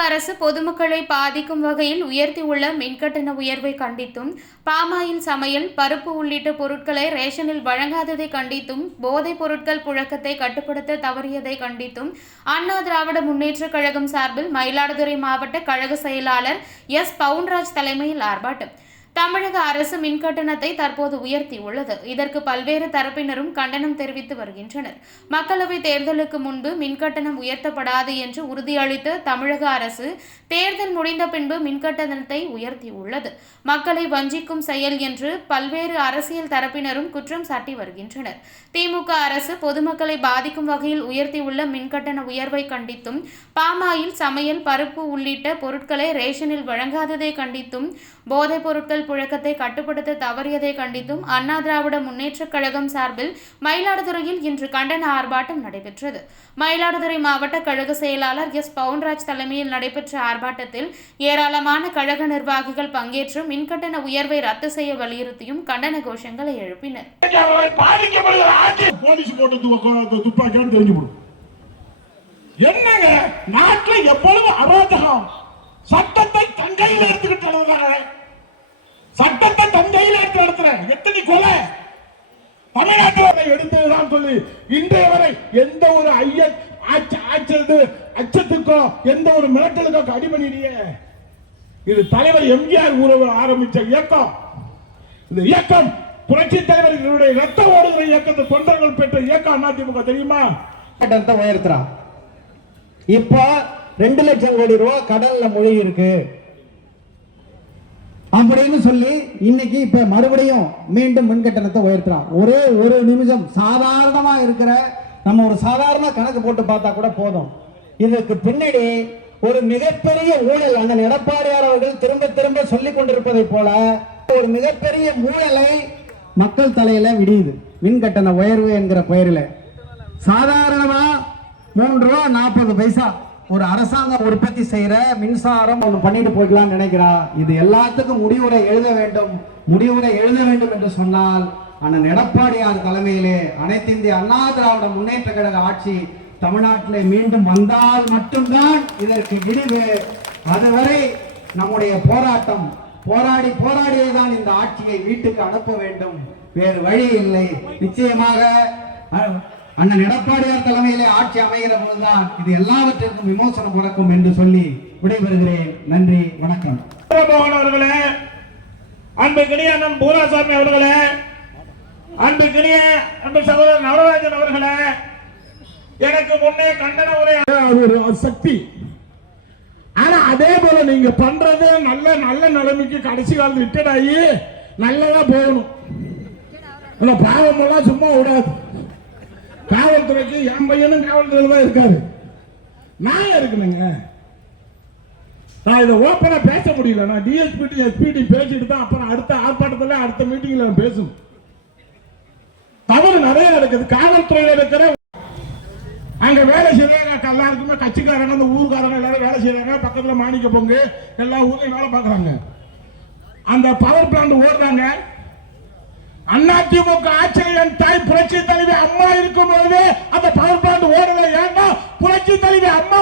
அரசு பொதுமக்களை பாதிக்கும் வகையில் உயர்த்தியுள்ள மின்கட்டண உயர்வை கண்டித்தும் பாமாயில் சமையல் பருப்பு உள்ளிட்ட பொருட்களை ரேஷனில் வழங்காததை கண்டித்தும் போதைப் பொருட்கள் புழக்கத்தை கட்டுப்படுத்த தவறியதை கண்டித்தும் அண்ணா திராவிட முன்னேற்றக் கழகம் சார்பில் மயிலாடுதுறை மாவட்ட கழக செயலாளர் எஸ். பவுன்ராஜ் தலைமையில் ஆர்ப்பாட்டம். தமிழக அரசு மின்கட்டணத்தை தற்போது உயர்த்தியுள்ளது. இதற்கு பல்வேறு தரப்பினரும் கண்டனம் தெரிவித்து வருகின்றனர். மக்களவைத் தேர்தலுக்கு முன்பு மின்கட்டணம் உயர்த்தப்படாது என்று உறுதியளித்த தமிழக அரசு தேர்தல் முடிந்த பின்பு மின்கட்டணத்தை உயர்த்தியுள்ளது. மக்களை வஞ்சிக்கும் செயல் என்று பல்வேறு அரசியல் தரப்பினரும் குற்றம் சாட்டி வருகின்றனர். திமுக அரசு பொதுமக்களை பாதிக்கும் வகையில் உயர்த்தியுள்ள மின்கட்டண உயர்வை கண்டித்தும் பாமாயில் சமையல் பருப்பு உள்ளிட்ட பொருட்களை ரேஷனில் வழங்காததை கண்டித்தும் போதைப் பொருட்கள் புழக்கத்தை கட்டுப்படுத்த தவறியதை கண்டித்தும் அண்ணா திராவிட முன்னேற்றக் கழகம் சார்பில் மயிலாடுதுறையில் இன்று கண்டன ஆர்ப்பாட்டம் நடைபெற்றது. மயிலாடுதுறை மாவட்ட கழக செயலாளர் எஸ். பவுன்ராஜ் தலைமையில் நடைபெற்ற ஆர்ப்பாட்டத்தில் ஏராளமான கழக நிர்வாகிகள் பங்கேற்று மின்கட்டண உயர்வை ரத்து செய்ய வலியுறுத்தியும் கண்டன கோஷங்களை எழுப்பினர். என்னங்க நாட்டில் எப்பொழுது அராஜகம். சட்டத்தை தங்கையில் எடுத்துக்கிட்டு தமிழ்நாட்டில் எடுத்ததுதான் சொல்லி இன்றைய வரை எந்த ஒரு ஐய ஆச்ச- ஆச்சது அச்சத்துக்கோ எந்த ஒரு மிரட்டலுக்கோ அடிமணியே இது தலைவர் எம்ஜிஆர் உறவு ஆரம்பிச்ச இயக்கம். இந்த இயக்கம் புரட்சி தலைவர்களுடைய ரத்த ஓடுகிற இயக்கத்தை தொண்டர்கள் பெற்ற இயக்கம் அதிமுக தெரியுமா? கட்டணத்தை உயர்த்துறான். இப்போ ரெண்டு லட்சம் கோடி ரூபாய் கடல்ல மொழி இருக்கு. அப்படின்னு சொல்லி இன்னைக்கு இப்ப மறுபடியும் மீண்டும் மின் கட்டணத்தை உயர்த்துறான். ஒரே ஒரு நிமிஷம் சாதாரணமா இருக்கிற நம்ம ஒரு சாதாரண கணக்கு போட்டு பார்த்தா கூட போதும். இதற்கு பின்னாடி ஒரு மிகப்பெரிய ஊழல் அந்த எடப்பாடியார் அவர்கள் திரும்ப திரும்ப சொல்லிக் கொண்டிருப்பதை போல ஒரு மிகப்பெரிய ஊழலை மக்கள் தலையில விடியுது. மின் கட்டண உயர்வு என்கிற பெயரில். சாதாரணமா மூன்று ரூபா நாற்பது பைசா. ஒரு அரசாங்கம் உற்பத்தி செய்யற மின்சாரம் ஒன்று பண்ணிட்டு போய்க்கலாம்னு நினைக்கிறா. இது எல்லாத்துக்கும் முடிவுரை எழுத வேண்டும். முடிவுரை எழுத வேண்டும் என்று சொன்னால் அண்ணன் எடப்பாடியார் தலைமையிலே அனைத்து இந்திய அண்ணா திராவிட முன்னேற்ற கழக ஆட்சி தமிழ்நாட்டிலே மீண்டும் வந்தால் மட்டும்தான் இதற்கு விடிவு அதுவரை நம்முடைய போராட்டம் போராடி போராடியே தான் இந்த ஆட்சியை வீட்டுக்கு அனுப்ப வேண்டும். வேறு வழி இல்லை. நிச்சயமாக அண்ணன் எடப்பாடியார் தலைமையிலே ஆட்சி அமைகிற போதுதான் இது எல்லாவற்றிற்கும் விமோசனம் பிறக்கும் என்று சொல்லி விடைபெறுகிறேன். நன்றி வணக்கம். சந்திரமோகன் அவர்களே அன்புக்கினிய அண்ணன் பூராசாமி அவர்களே அன்புக்கினிய அன்பு சகோதரர் நவராஜன் அவர்களே எனக்கு முன்னே கண்டன உரை ஒரு சக்தி ஆனா அதே போல நீங்க பண்றது நல்ல நல்ல நிலைமைக்கு கடைசி காலத்து ரிட்டையர்ட் ஆகி நல்லதா போகணும். இல்ல பாவம் எல்லாம் சும்மா விடாது. காவல்துறைக்கு என் பையனும் காவல்துறையில் தான் இருக்காரு. நான் இருக்கணுங்க. நான் இதை ஓப்பனாக பேச முடியல. நான் டிஎஸ்பிடி எஸ்பிடி பேசிட்டு தான் அப்புறம் அடுத்த ஆர்ப்பாட்டத்தில் அடுத்த மீட்டிங்கில் நான் பேசணும் தவறு நிறைய நடக்குது. காவல்துறையில் இருக்கிற அங்க வேலை செய்யறாங்க எல்லாருக்குமே கட்சிக்காரங்க அந்த ஊருக்காரங்க எல்லாரும் வேலை செய்யறாங்க. பக்கத்துல மாணிக்க பொங்கு எல்லா ஊர்லயும் வேலை பார்க்கறாங்க. அந்த பவர் பிளான்ட் ஓடுறாங்க. அதிமுக ஆட்சியில் என் தாய் புரட்சி தலைவி அம்மா இருக்கும் பொழுது அந்த பவர் பிளான்ட் ஓடல. ஏன்னா புரட்சி தலைவி அம்மா